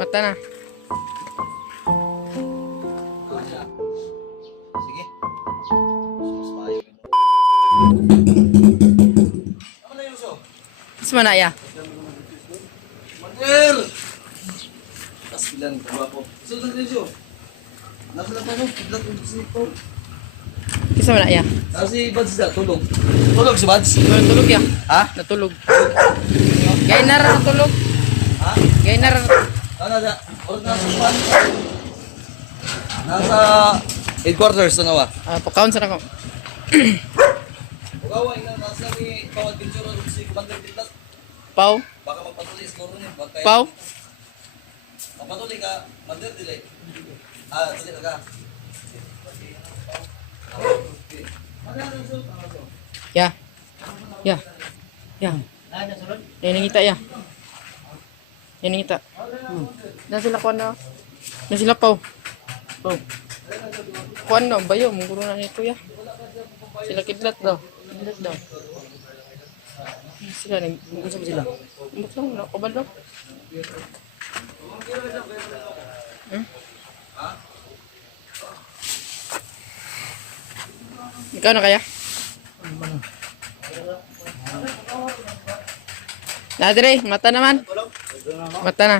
Mata na. Sige. Mas maayo. Ano na yung so? Mas manaya. Mander! Tas bilang kuha ko. So, nag-resyo. Nasa na pa mo? Kidlat ko si Paul. Kisa manaya. Si Bads na, tulog. Tulog si Bads? Natulog ya. Ha? Natulog. Gay na rin natulog. Ha? Gay na rin. Ano na? Orot na sa kuhan. Nasa headquarters, ano ba? Pagkaon sa nako. Ugawa, ina, nasa ni Pawad Pinchuro si Commander Kidlat. Pau. Baka magpatuloy siguro niya. Pau. Magpatuloy ka, Mander, dili. Tuloy ka ka. Ya. Ya. Ya. Yan ang kita ya. Yan ang kita. Na sila kuan na. Na sila Pau. Pau. Kuan na bayo mong guro na nito ya. Sila Kidlat daw. Kidlat daw. Sila nag-usap sila. Buksan mo na kabal daw. Ikaw na kaya? Nadre, mata naman. Mata na.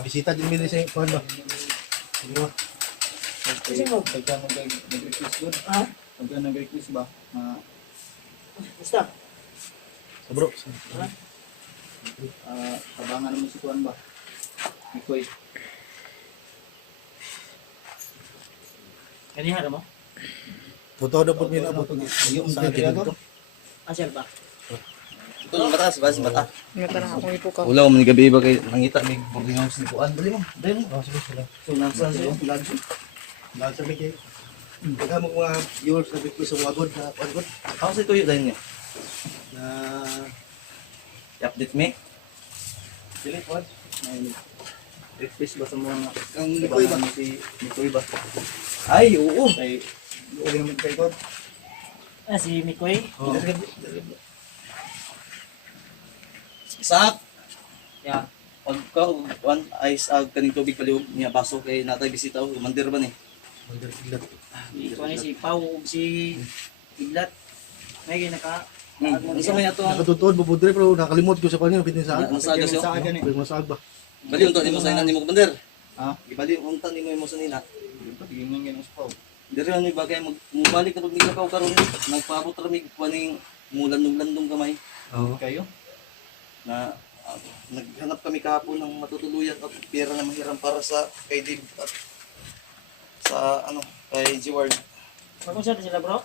Bisita din nila sa kuhan ba? Ano? Kasi mo, pagka nag-request doon, pagka nag-request ba, basta, Sa bro. tabangan naman si Tuan ba? Mikoy. Kanihan mo? Totoo na po nila po yung sa akin dito. Asyal ba? Ito yung mata, si Bads, mata. Mata na akong ipukaw. Wala ko man gabi ba kay nangita may boarding house ni Kuan. Dali mo. Dali mo. Oh, sige sila. So nasa siya. Lahat sa Miki. Pagka mo mga viewers na ko sa mga good na kuhan good Ako sa tuyo dahil niya. na I-update me. dili kuhan. Request ba sa mga Ang Mikoy ba? si Mikoy ba? Ay, oo. Kay, Uli naman kay God. si Mikoy? Oh. Sak. Yeah. Pagka Kuan ay sa kaning tubig paliog niya baso kay natay bisita o mandir ba ni. Ito ni si Pau ug si Iglat. May ginaka. Unsa may ato ang Nakatutuod bubudre pero nakalimot ko sa kanya bitin sa nasaga siya. Sa akin Pero masag ba? Bali unta nimo sa ina nimo mandir. Ha? Ibali unta nimo mo sa nina. Patigingin ganun sa Pau. Diri ani bagay mubalik ka pag nilakaw karon nagpaabot ra mig kuaning mulan-landong kamay Oo. Kayo? na naghanap kami kahapon ng matutuluyan at pera na mahiram para sa kay Dave at sa ano kay G-Ward. Pag-usap na sila bro?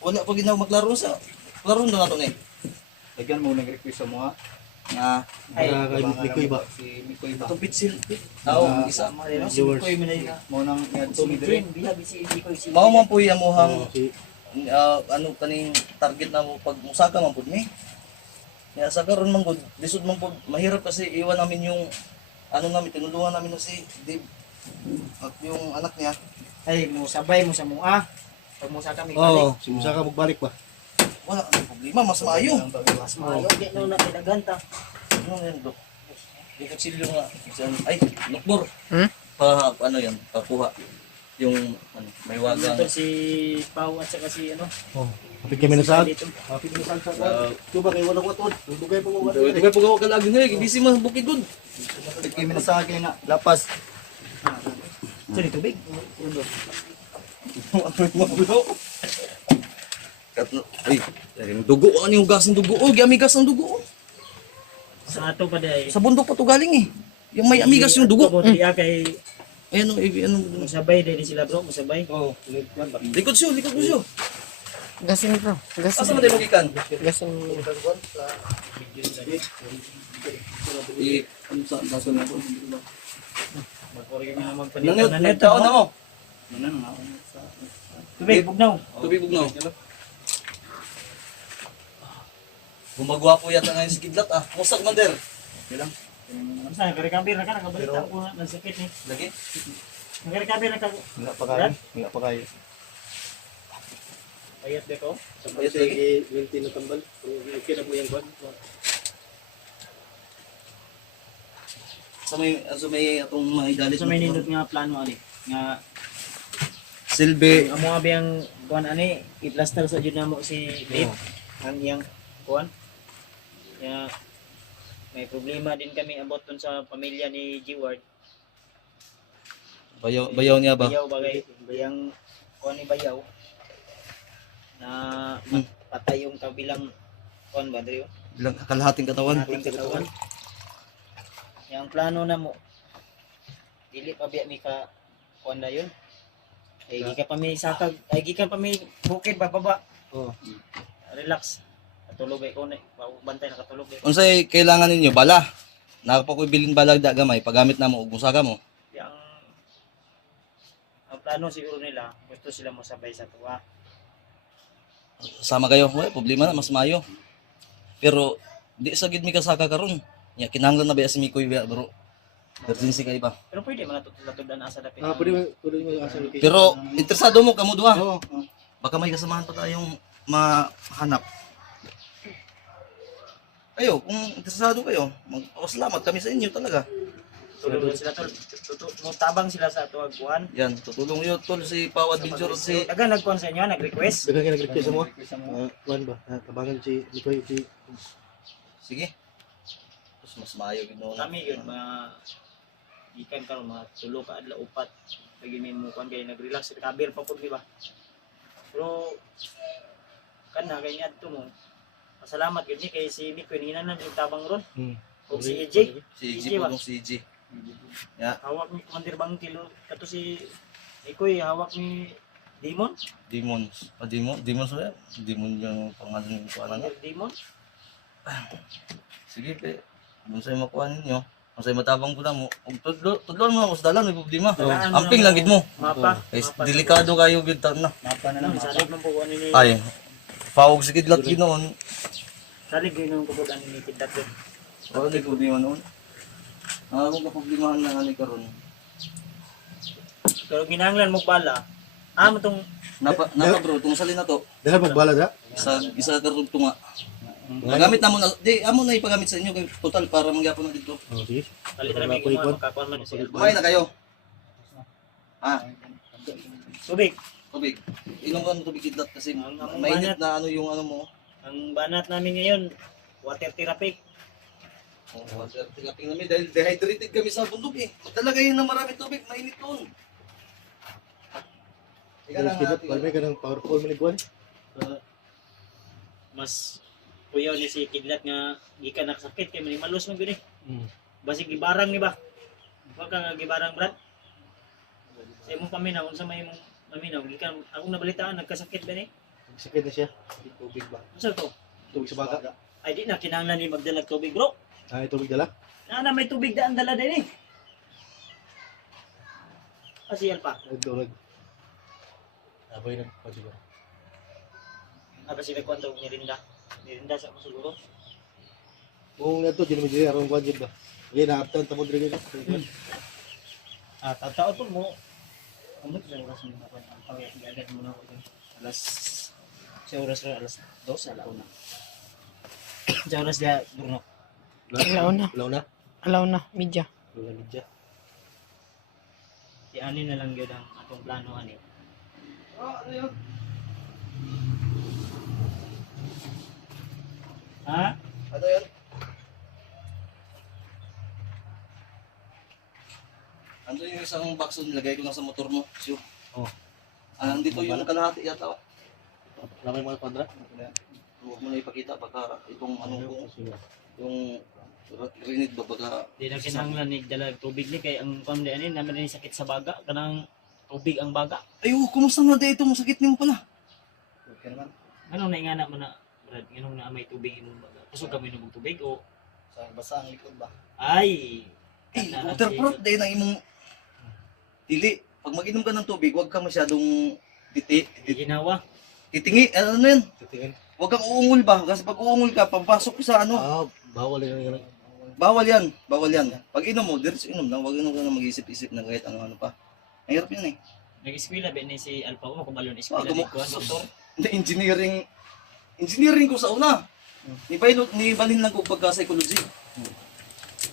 Wala pa ginaw maglaro sa laro na nato ni. Lagyan mo nag-request sa mga Nga ay Kay Mikoy ba? si Mikoy ba? atong pitsil. Tao isa. Tama rin no? Si Viewers. Mikoy man na mo nang Si yadto mi dire. Bilabi si Mikoy si Mao man po yamuhang Si ano kaning target na mo pag musaka man pud ni. Kaya sa karon man gud lisod man pud mahirap kasi iwan namin yung ano namin tinulungan namin na si Dave at yung anak niya. ay mo sabay mo sa mua. Pag mo sa kami Oo, si Musa ka magbalik ba? Wala ka problema mas maayo. mas maayo di no na pinaganta. Ano yan, Dok? Yung kutsilyo nga. Ay, lukbor. Hmm? Ano yan, pakuha. Yung, ano, may wagang. Ito si Pau at saka si ano. Oh. Kapit kami na sa dito. Kapit kami sa Ito ba kayo walang watod? Dugay pa mo Ito kaya pagawa ka lagi na, busy man, bukid good. Kami na sa akin na lapas. Ito ni tubig. Ay, yung dugo, ano yung gas ng dugo? Oh, may gas ng dugo. Sa ato pa day. Sa bundok pa to galing eh. Yung may amigas yung dugo. Iya kay Ayan, ano, musabay din sila bro, musabay. Oo, likod siyo, likod ko siyo. Gasin bro. Asa Gasin. mo tayo magikan? Gasin. Ano sa, nasa na po? Magkori kami na Nangyot, magpanitan na neto. nagtaon na mo. Tubig, bugnaw. Tubig bugnaw. Gumagawa po yata ngayon si Kidlat ah. Musak man der. Okay lang. Basta, nag-recover na ka, nakabalita ako na ng sakit ni. Lagi? Nag-recover na ka. Wala pa kayo. Wala pa kayo. Ayat ba ko? Ayos lagi? Minti na tambal. Okay na po yan, Kwan. Sa may atong maidalit. So may nindot nga plano ani nga Silbi. amo abi ang kuan ani i-plaster sa jud namo si Dave ang iyang kuan. Ya may problema din kami about dun sa pamilya ni G-Ward. Bayaw niya ba? Bayaw bagay bayang kuan ni Bayaw na patay yung kabilang kuan ba diri Ilang kalahating katawan. ating katawan. Yang plano na mo dili pa biya mi ka kuan na yun. Ay gikan pa mi sakag, ay gikan pa mi bukid bababa. Oo. Relax. Katulog ay ko na, bantay nakatulog ay. Unsay kailangan ninyo bala? Napa ko bilin bala da gamay pagamit namo ug musaga mo. Yang ang plano siguro nila, gusto sila mo sabay sa tuwa. Sama kayo. Wala problema na mas mayo. Pero di sa gid mi kasaka karon. Ya kinahanglan na ba si Mikoy bro. Emergency kay ba. Pero pwede man natutulad asa dapit. Pwede mo asa location. Pero interesado mo kamo duha. Oo. Baka may kasamahan pa tayong mahanap. Kayo, kung interesado kayo, magpasalamat kami sa inyo talaga. Tulog sila tol. Mo tabang sila sa tuwag kuan. Yan, tutulong yun tol si Pau Adventure at si... Aga nagkuan sa inyo, nag-request. Dagan ka nag-request mo? Kwan ba? Tabangan si Mikoy, si... Sige. Tapos mas maayo gino. Kami yun mga ikan karon mga tulo ka adlaw upat. Lagi may mo kuan kay nag-relax recover pa pud di ba. Pero kana kay niadto mo. Pasalamat gid ni kay si Mikoy hinanan yung tabang ron. O si EJ. Si EJ EJ po ba? nung si EJ. Ya, Hawak ni Commander Bangkilo kato si Mikoy hawak ni Demon. Demons. Demons ba? Demon yung pangalan ng kuwanan nga. Commander Demon. Sige pe. Kung sa'yo makuha ninyo, kung sa'yo matabang ko na mo, tudlon mo ako sa dalan, may problema. Dalaan mo Amping na lang gid mo. Mapa. Ay, delikado kayo gid na. Mapa na lang. Salig man po kuan ni. Ay, pawag sa kidlat ginoon. Salig gyud nung kubudan ni Kidlat yun. Wala di problema noon. Kung kaproblemahan na nga ni karon. Pero ginahanglan mo bala. Mo tong Napa bro, tong salin na to. Dahil magbala da? Isa karon tunga. Magamit na mo na, di amo na ipagamit sa inyo kay total para magyapon na dito. Oo, sige. palit ra mi kung makakuan man siya. Kumain na kayo. Ah, Tubig. tubig. Inom ka ng tubig kidlat kasi Ang mainit na ano yung ano mo. Ang banat namin ngayon, water therapy. Water therapy namin dahil dehydrated kami sa bundok eh. Magdala kayo ng marami tubig, mainit doon. Ika lang Palmay ka ng powerful maligwan. Mas kuyaw ni si Kidlat nga gikan nakasakit kay manimalos man gud eh. Basig gibarang ni ba? Wa ka nga gibarang brad. Sa imong paminaw unsa may imong paminaw gikan akong nabalitaan nagkasakit ba ni? Sakit na siya. Tubig ba? Unsa to? Tubig sa baga. Ay di na kinahanglan ni magdala og tubig bro. Ay, tubig dala? Na may tubig daan dala din eh. Asiyal pa. Nagdurag. Aboy na pa siguro. Kasi nagkwento og nirinda. Nirinda sa mo siguro. Kung nato, di naman dili, arong budget ba? Hindi, naaptan, tamod rin yun. Tataon po mo. Amot sa oras mo na ang pag-agad mo na ako dun. Alas sa oras ra alas 2 alaw na. Sa oras dia Bruno. Alaw na. Law na? Alaw na. Media. Law na medya. Si ani na lang gyud ang atong plano ani. Ano yun? Ha? Ano yun? Ando yung isang box na nilagay ko na sa motor mo. Siyo. Oh. Andito yung kalahati yata. Lamay mga kwadra? Huwag mo na ipakita baka itong ano ko, yung rinid ba baka Di na kinahanglan ni dala tubig ni kay ang pamilya ani naman ni sakit sa baga kanang tubig ang baga. ay kumusta na dito mo sakit niyo pala? Okay naman. Ano na ingana mo na Brad, nganong na may tubig imong baga. Kusog kami ng tubig o Sa basa ang likod ba? ay Waterproof dahil ang imong dili. Pag mag-inom ka ng tubig, huwag ka masyadong ginawa. titingi, ano na yun? Titingin. Huwag kang uungol ba? Kasi pag uungol ka, papasok ka sa ano. Bawal yun. Bawal yan. Bawal yan. Pag inom mo, diretso inom lang. Huwag ka na mag-isip-isip na kahit ano-ano pa. Mahirap yan eh. Nag-eskwela ba ni si Alpha Uma kung balon eskwela Bago di mo, ko doktor. Hindi, engineering ko sa una. Ni balhin lang ko pagka-psychology.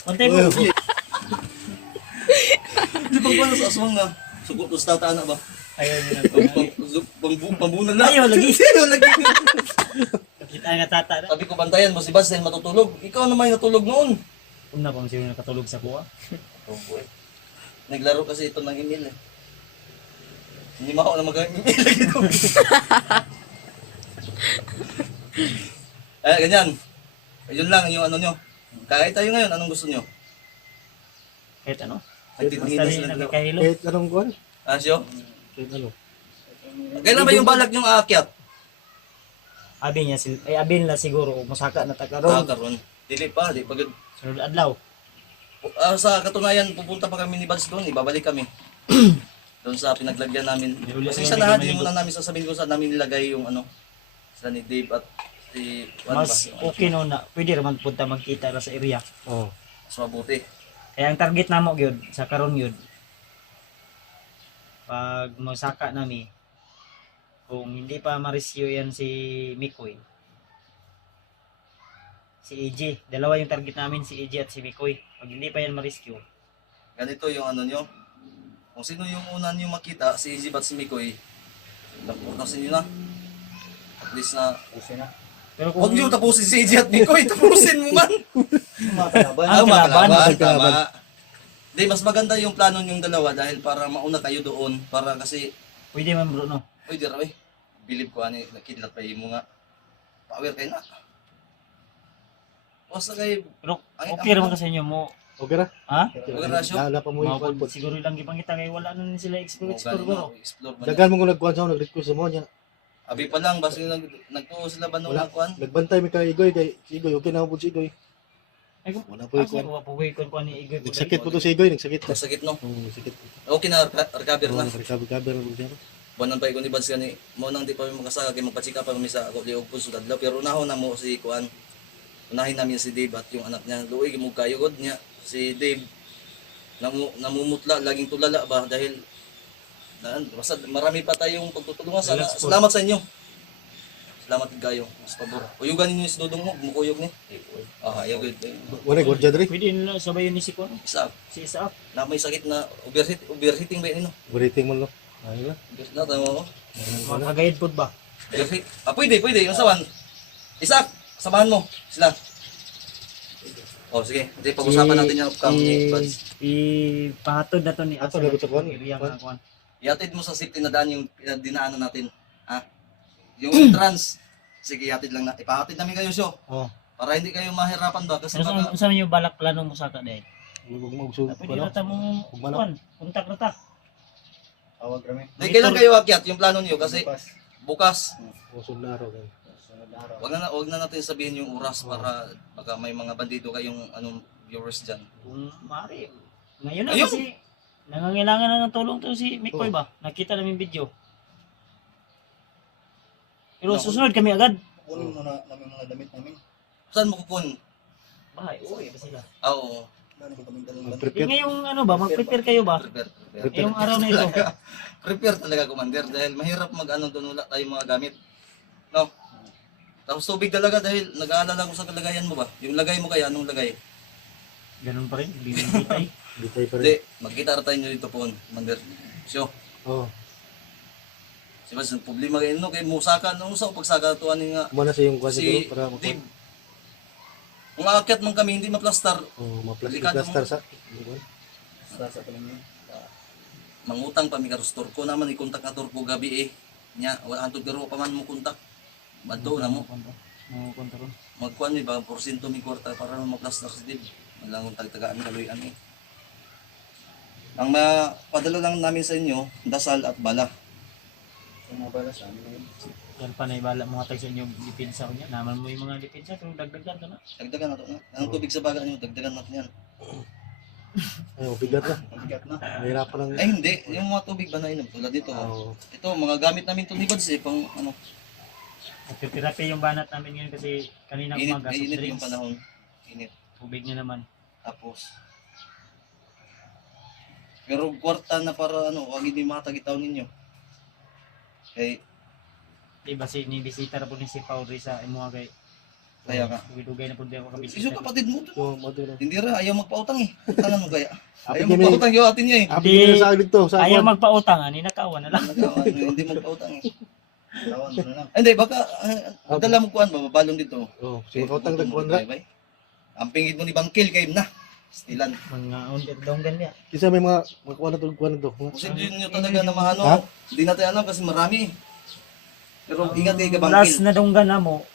Pantay mo. Hindi pang pala sa aswang na. Sugot, tapos tataan na ba? Ayaw niyo na. Pambunan na. Ayaw, lagi. Ayaw, lagi. Kita nga tata na. Sabi ko, bantayan mo si Bas dahil matutulog. Ikaw naman yung natulog noon. Una pang sino nakatulog sa kuha. Naglaro kasi ito ng email eh. Hindi mako na mag-email lagi doon. Ganyan. Ayun lang yung ano nyo. Kahit tayo ngayon, anong gusto nyo? Kahit ano? Nagtitingin Basta na rin sila dito. nagkakahilo. Kahit anong kuhan? Asyo? Kahit ano? Kailan ba yung balak nyong aakyat? Abi niya abin la siguro kung masaka na tagaron. Karon. Dili pa, di pagod. Sunod adlaw. Sa katunayan, pupunta pa kami ni Bads doon, ibabalik kami. Doon sa pinaglagyan namin. Kasi sa lahat, hindi muna namin sasabihin kung saan namin nilagay yung ano, sila ni Dave at si Juan Mas ba? okay no na pwede raman punta magkita ra sa area. Oo. Mas mabuti. Kaya ang target namo gyud sa karon gyud. Pag masaka nami kung hindi pa ma-rescue yan si Mikoy. Si EJ, dalawa yung target namin, si EJ at si Mikoy. Pag hindi pa yan ma-rescue, Ganito yung ano nyo. Kung sino yung una nyo makita, si Izzy at si Mikoy, tapusin nyo na. At least na, pero kung huwag nyo tapusin si Izzy at Mikoy, tapusin mo man. ang kalaban, Tama. Di, mas maganda yung plano nyong dalawa dahil para mauna kayo doon. Para kasi, pwede man bro no. uy, di raw eh. Bilib ko ani, nakidlat pa mo nga. Power kayo na. Basta kayo, Pero Ay, okay ang- raman kasi inyo mo, Okay ra? ha? Okay ra, Syo? Wala pa mo yung kuhan po. Siguro lang gipangita kay wala na sila explore explore bro. explore ba? Dagan mo kung nagkuhan sa ako, nag-request sa mo niya. Abi pa lang, basta nagtuo sila ba nung Wala. nakuan? Nagbantay mi kay Igoy, si Igoy, okay na ako po si Igoy. Ay kung Wala po yung ako kuhan. wa pugoy kon ko ni Igoy. Nagsakit po to si Igoy, nagsakit. Nagsakit no? Oo, nagsakit. Okay na, recover na. Recover po siya. Buwanan pa ikaw ni Bads gani, mo nang di pa may makasaka kay magpa-check up pa kami sa ako liog puso dadlaw pero unahon na mo si kuan. Unahin namin si Dave at yung anak niya. Luoy mo kayo god niya si Dave. Namumutla laging tulala ba dahil basta marami pa tayong pagtutulungan sana. Relax po. Salamat sa inyo. Salamat kayo. Mas pabor. Uyugan ninyo si Dudong mo, mukuyog ni. Ayaw gud. Wala ko dyan rin. Pwede nila sabayan ni si Kon. Isa Si Isaak. na may sakit na overheating ba nino? Buriting mo no. Ayun na. Na tama mo. Magagayad pod ba? Overheat. Pwede. Yung sawan. Isak, samahan mo sila. Sige. Hindi, pag-usapan natin yung camp ni Bads. Ipahatod na to ni Ato, lagot sa kuwan. Area nga kuwan. Iatid mo sa safety na daan yung dinaanan natin. Ha? Yung entrance. Sige, iatid lang na. Ipahatid namin kayo, Syo. Oo. Para hindi kayo mahirapan ba? Kasi Ano baka... sa inyo balak plano mo sa dahil? Huwag magsug. Pwede na ta mo Kumano? kuwan. Kontak na ta. Awag kami. Hindi, kailan kayo akyat yung plano niyo? Kasi bukas, Usog na araw. kayo. wag na natin sabihin yung oras para baka may mga bandido kayong anong viewers dyan. Kung maaari. Ngayon na Ayun! kasi nangangailangan na ng tulong to si Mikoy ba? Nakita namin video. Pero susunod kami agad. Kunin muna namin mga damit namin. Saan mo kukunin? Bahay, uwi ba sila? Oo. Gano'n ko kaming dalawang Mag-prepare. Ngayong ano ba, mag-prepare kayo ba? Prepare. Yung araw na ito. Prepare talaga, Commander. Dahil mahirap mag-ano doon, wala tayong mga gamit. No? Tapos tubig talaga dahil nag-aalala ko sa kalagayan mo ba? Yung lagay mo kaya, anong lagay? Ganun pa rin, bibitay. Hindi tayo pa rin. Hindi, magkita tayo nyo dito po, Commander. Syo. Oo. Si Bas, problema kayo no, kay Musaka, nung sa pagsaka tuan nga Kumana sa yung kuhan si siguro para Dave. Kung aakyat man kami, hindi maplastar, Oo, Delikado ma-plaster mo. sa. Sasa pa lang yun. mangutang pa mi karus turko naman i-contact na turko gabi eh. Nya, wala antod garo pa man mo kontak. Badto na mo. Kontrol. Magkuan mi ba porsyento mi kwarta para maplastar si Dave. Malangon tagtagaan kaluyan eh. Ang mapadalo lang namin sa inyo, dasal at bala. Yung mga bala sa amin ngayon. Yan pa na ibala mga tag sa inyo depensa ko niya. Naman mo yung mga depensa pero dagdagan ka na. Dagdagan na to na. Ang tubig sa baga niyo, dagdagan natin yan. Ay, bigat na. Ang bigat na. Mahirapan lang. Ay hindi, yung mga tubig ba na inom tulad dito. Oo. Ito, mga gamit namin to ni Bads eh, pang ano, Nagtitirapi yung banat namin ngayon kasi kanina init, umaga soft init yung drinks. panahon. Init. Tubig na naman. Tapos, pero kwarta na para ano, wag hindi matagitaw ninyo. Kay, Di ba si ni bisita na po ni si Paul sa imo kay kaya nga. dugay na po di ako Iso kabisita. kapatid mo to. So, mo to. Hindi ra, ayaw magpautang eh. Utangan mo kaya. Ayaw Apit magpautang yung atin niya eh. Apit niya sa dito sa Ayaw kuan. magpautang ani nakawan na lang. Nagawa, hindi magpautang eh. Tawan mo na lang. Hindi, baka dala mo kuan, babalong dito. Oh, sige kautang dag kuan ra. Ang pingid mo ni Bangkil kay na. Stilan. Mga under daw ganyan. Kisa may mga kuan na to kuan na to. Mga- Kasi hindi nyo talaga na Ha? mahano. Hindi natin alam kasi marami eh. Pero ingat kayo kay Last Bangkil. na donggan na mo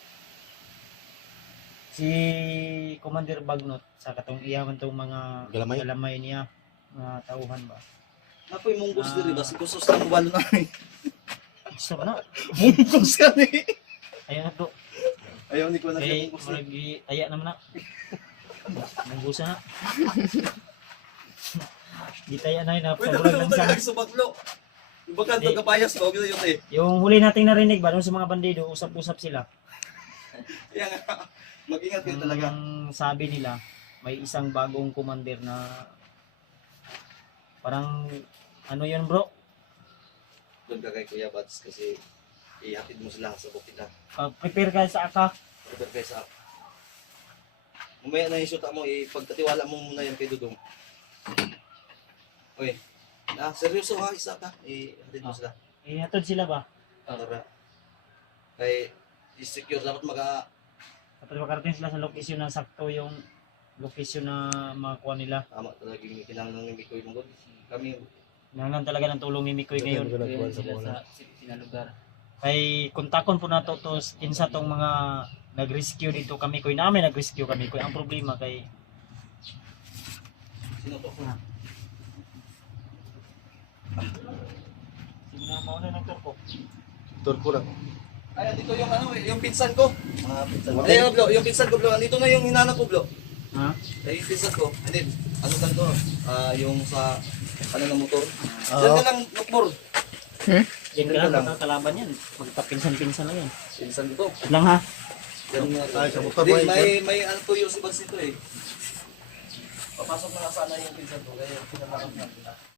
si Commander Bagnot sa katong iyaman tong mga Galamay? niya mga tauhan ba. Napoy munggos diri ba? Si Kusos na mabalo na eh. So na Munggos ka ni. ayan na do. Ayaw ni ko na siya Kay munggos. murag aya naman na. Munggusa na. Gitaya na yun Uy, sa naman murag mo ng talaga sana. sa baklo. Yung baka ito kapayas ba? Huwag yun eh. Yung huli nating narinig ba doon sa mga bandido, usap-usap sila. Kaya nga. Mag-ingat kayo talaga. Ang sabi nila, may isang bagong commander na parang ano yun bro? Doon ka kay Kuya Bats kasi ihatid mo sila sa bukid na. Prepare ka sa aka. Order kayo sa app. Mamaya na yung shoot mo, ipagkatiwala mo muna yan kay Dudong. Uy, seryoso ha, isa ka. Ihatid mo sila. Hatod sila ba? Para kay i-secure dapat Kapag makarating sila sa location na sakto yung location na makuha nila. tama talaga yung kinahanglan ng Mikoy Mungod. Kami Nangan talaga ng tulong ni Mikoy ngayon. Kuan sa kuan. Sinalugar. Kay kontakon po nato to kinsa tong mga nag-rescue dito kami koy namin nag-rescue kami koy ang problema kay sino to? sino na mauna ng turko. Turko ra. Ay, dito yung ano, yung pinsan ko. Mga pizza. Ayun, Blo, yung pinsan ko, Blo. Andito na yung hinanap ko, Blo. Ha? Ay, yung pinsan ko. And then, ano lang to? Yung sa, ano ng motor. Oo. Diyan ka lang, Lokbor. Yan Ganito ka lang. lang kalaban yan. Magpapinsan-pinsan lang yan. Pinsan ko to. Lang ha. Ganun nga. Ay, sa motor, Hindi, may- may ano to yung si Bags nito eh. Papasok na nga sana yung pinsan ko. Kaya pinalakas natin.